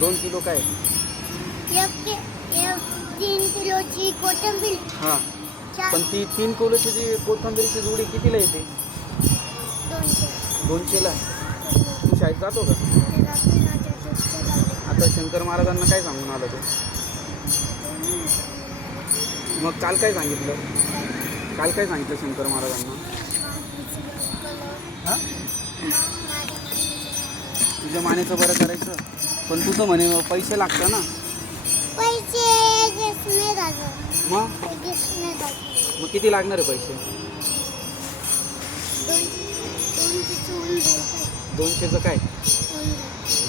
2 kilo काय? एक 3 किलोची कोथिंबीर. हां, चार पण ती 3 किलोची जी कोथिंबीरची जोडी कितीला येते? 200. 200ला. तू शाळेत जातो का? आता शंकर महाराजांना काय सांगून आलं तू? मग काल काय सांगितलं? काल काय सांगितलं शंकर महाराजांना? हां, तुझ्या मानेचं बरं करायचं. पण तू तर म्हणे पैसे लागतं ना. पैसे घेतले दादा. मग घेतले दादा. मग किती लागणार आहे पैसे? 200चं काय?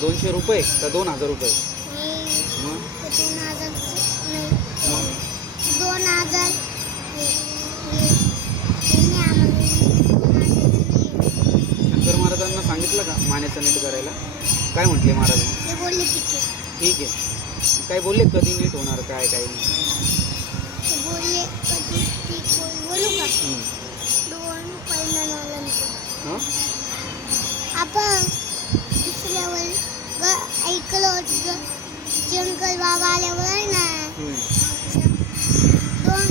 200 रुपये का 2000 रुपये? मग 2000. शंकर महाराजांना सांगितलं का मानेचं नीट करायला? काय म्हटले महाराज? ते बोलले ठीक आहे. काय बोलले कधी नीट होणार काय काय नाही? ते बोलले कधी ठीक बोलू का? 2 महिन्यानंतर हां, आपण दुसऱ्यावर ऐकलं होतं शंकर बाबा आल्यावर आहे ना 2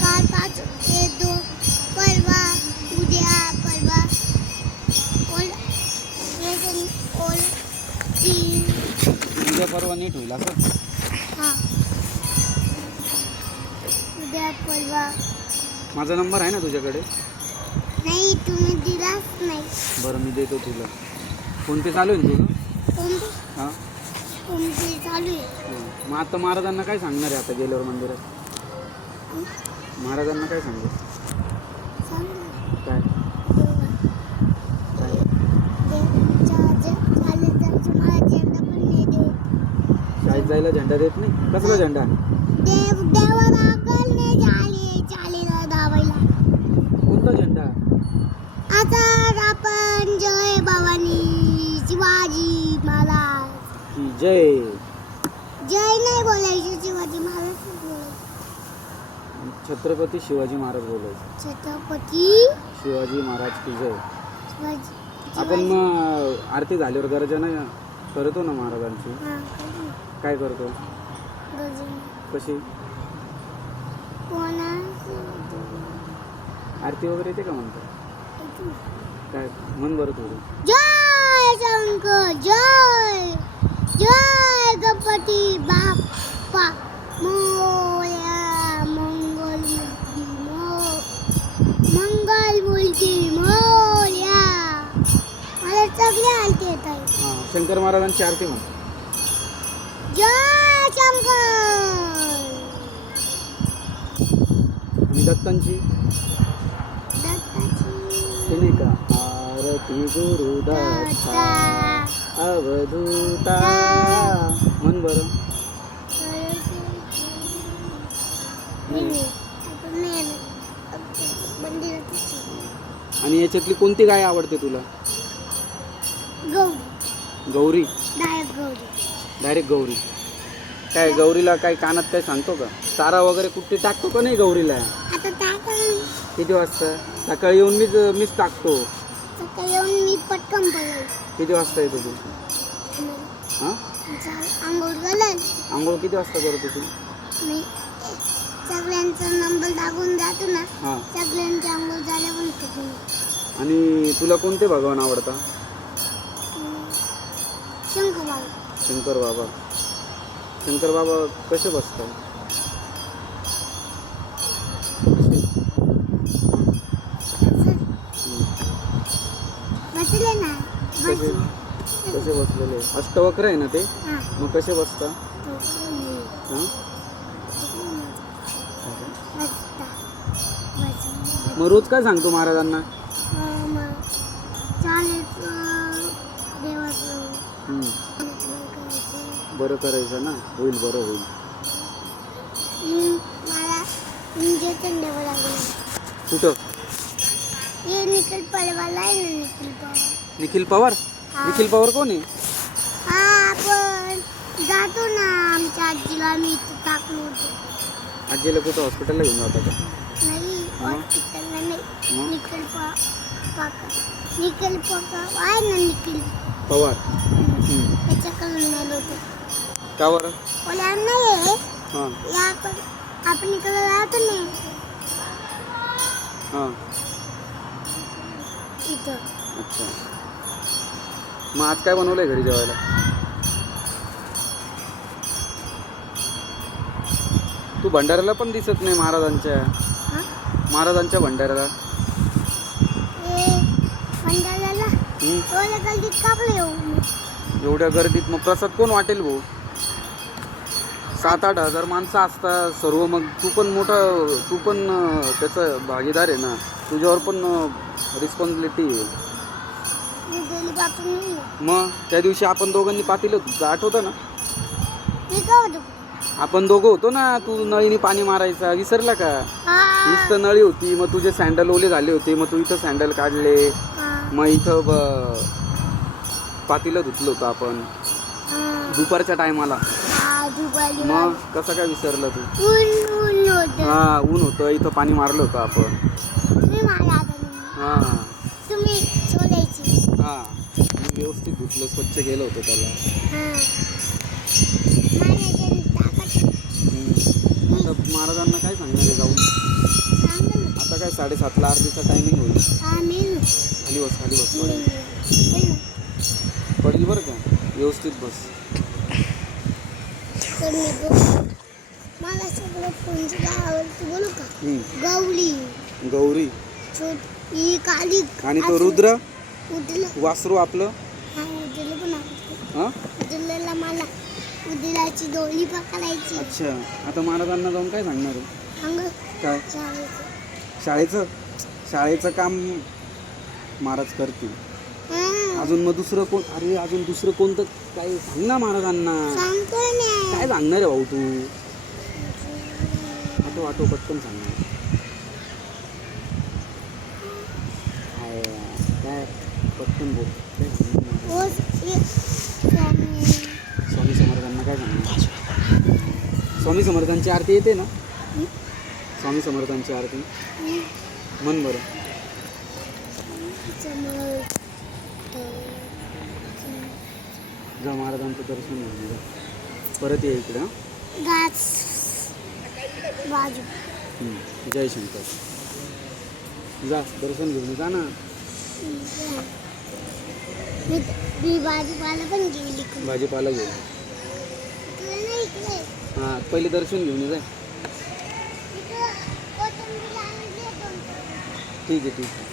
काल 5 2 परवा उद्या परवा उद्या परवा नीट होईल असं? हां उद्या परवा. माझा नंबर आहे ना तुझ्याकडे? नाही तुम्ही दिलाच नाही. बरं मी देतो तुला. फोनपे चालू आहे ना तुझं? हां, तुमची चालू आहे. मग आता महाराजांना काय सांगणार आहे आता गेल्यावर मंदिरात? महाराजांना काय सांगू? काय काय? शाळेत जायला झेंडा देत नाही? कसला झेंडा? कोणता झेंडा? आता आपण जय भवानी शिवाजी महाराज. की जय. जय नाही बोलायचं, शिवाजी महाराज बोलायचं. छत्रपती शिवाजी महाराज बोलायचे. छत्रपती शिवाजी महाराज की जय. शिवाजी. आपण मग आरती झाल्यावर गर्जना करतो ना महाराजांची? हां, काय करतो? गजनी. कशी कोणा आरती वगैरे येते का म्हणतो? काय म्हण बरं थोडं. जय शंकर जय जय गणपती बाप्पा मोरया. मंगल मूर्ती मोरया. मला सगळे आरती येत आहे. हां, शंकर महाराजांची आरती म्हण. जय शंकर. आणि दत्तांची ते नाही का? आरती गुरुदत्ता अवधूता. म्हण बरं. आणि याच्यातली कोणती गाय आवडते तुला? गौरी. डायरेक्ट गौरी. काय गौरीला काय कानात काय सांगतो का? चारा वगैरे कुठे टाकतो का नाही गौरीला? आता किती वाजता? सकाळी येऊन मीच टाकतो. मी पटकन बोलाय. किती वाजता येतो तू? हां, आंघोळ घालाल. आंघोळ किती वाजता करतो तू? मी सगळ्यांचा नंबर टाकून जातो ना. हां, सगळ्यांची आंघोळ झाल्यावर. आणि तुला कोणते भगवान आवडतात? शंकर बाबा. शंकर बाबा. शंकर बाबा कसे बसतात? बसले ना. कसे कसे बसलेले? अष्टवक्र आहे ना ते? हां. मग कसे बसता? हां, मग रोज काय सांगतो महाराजांना? बरं करायचं ना, होईल बरं होईल. मला इंजेक्शन द्यावं लागेल. कुठं? हे निखिल पवार आहे ना. निखिल पवार. निखिल पवार कोण आहे? हा आपण जातो ना आमच्या आजीला मी इथं टाकलो होतो. आजीला कुठं हॉस्पिटलला घेऊन जाता का? नाही हॉस्पिटलला नाही. निखिल पवार आहे ना. निखिल पवार. त्याच्या कलर नेलं होतं. का बरं? ओल्या नाही हां या आपण कलर राहतो नाही हां. इथं. अच्छा. मग आज काय बनवलंय घरी जेवायला? तू भंडाऱ्याला पण दिसत नाही महाराजांच्या. हा? महाराजांच्या भंडाऱ्याला. ए मंडळाला ओल्या गल्लीत कापलं येऊ. एवढ्या गर्दीत मग प्रसाद कोण वाटेल भाऊ? 7-8 हजार माणसं असतात सर्व. मग तू पण मोठा, तू पण त्याचं भागीदार आहे ना. तुझ्यावर पण रिस्पॉन्सिबिलिटी आहे. मी गेली बापून नाही. मग त्या दिवशी आपण दोघांनी पातेलं होतं, आठवतं ना? मी का होतो? आपण दोघं होतो ना. तू नळीने पाणी मारायचा, विसरला का? हा नुसतं नळी होती, मग तुझे सँडल ओले झाले होते, मग तू इथं सँडल काढले. हा मग इथं पातेलं धुतलं होतं आपण हा दुपारच्या टायमाला. हा दुपारी मग कसं काय विसरलं तू? ऊन होतं. हा ऊन होतं, इथं पाणी मारलं होतं आपण. तुम्ही मला आता हां तुम्ही सोडायची. हां. मी व्यवस्थित धुतलं, स्वच्छ केलं होतं त्याला. हा माझ्या ताकद आता महाराजांना काय सांगणार आहे जाऊन? सांगा ना. आता काय 7:30ला आरतीचा टायमिंग होईल. हा मेनू खाली बस, खाली बस. पडेल मेनू पडेल बरं का, व्यवस्थित बस. तर मी बोल मला सगळं कोणची काय आवडतं बोलू का? गौरी गौरी ही काली आणि तो रुद्र उदलं. वासरू आपलं. हा उदलं पण आवडतं. हां उदलेला मला उदलाची डोली पकडायची. अच्छा. आता महाराजांना जाऊन काय सांगणार आहे? अंग काय? शाळेचं शाळेचं काम महाराज करतील. अजून मग दुसरं कोण? अरे अजून दुसरं कोणतं काय सांग ना महाराजांना. सांगतोय ना. काय सांगणार आहे भाऊ तू? आठव पटकन सांगणार. काय पटकन बोल. काय सांगणार? स्वामी समर्थांना काय सांगणार? स्वामी समर्थांची आरती येते ना? स्वामी समर्थांची आरती म्हण बरं. जा महाराजांचं दर्शन घेऊन जा. परत ये इकडं. बाजू जय शंकर. जा दर्शन घेऊन जा ना. मी भाजीपाला पण गेली. भाजीपाला घेऊन. इकडे नाही इकडे. हां पहिले दर्शन घेऊन ये जा. इकडं कोथिंबीर आणली आहे 2 ठीक आहे ठीक आहे.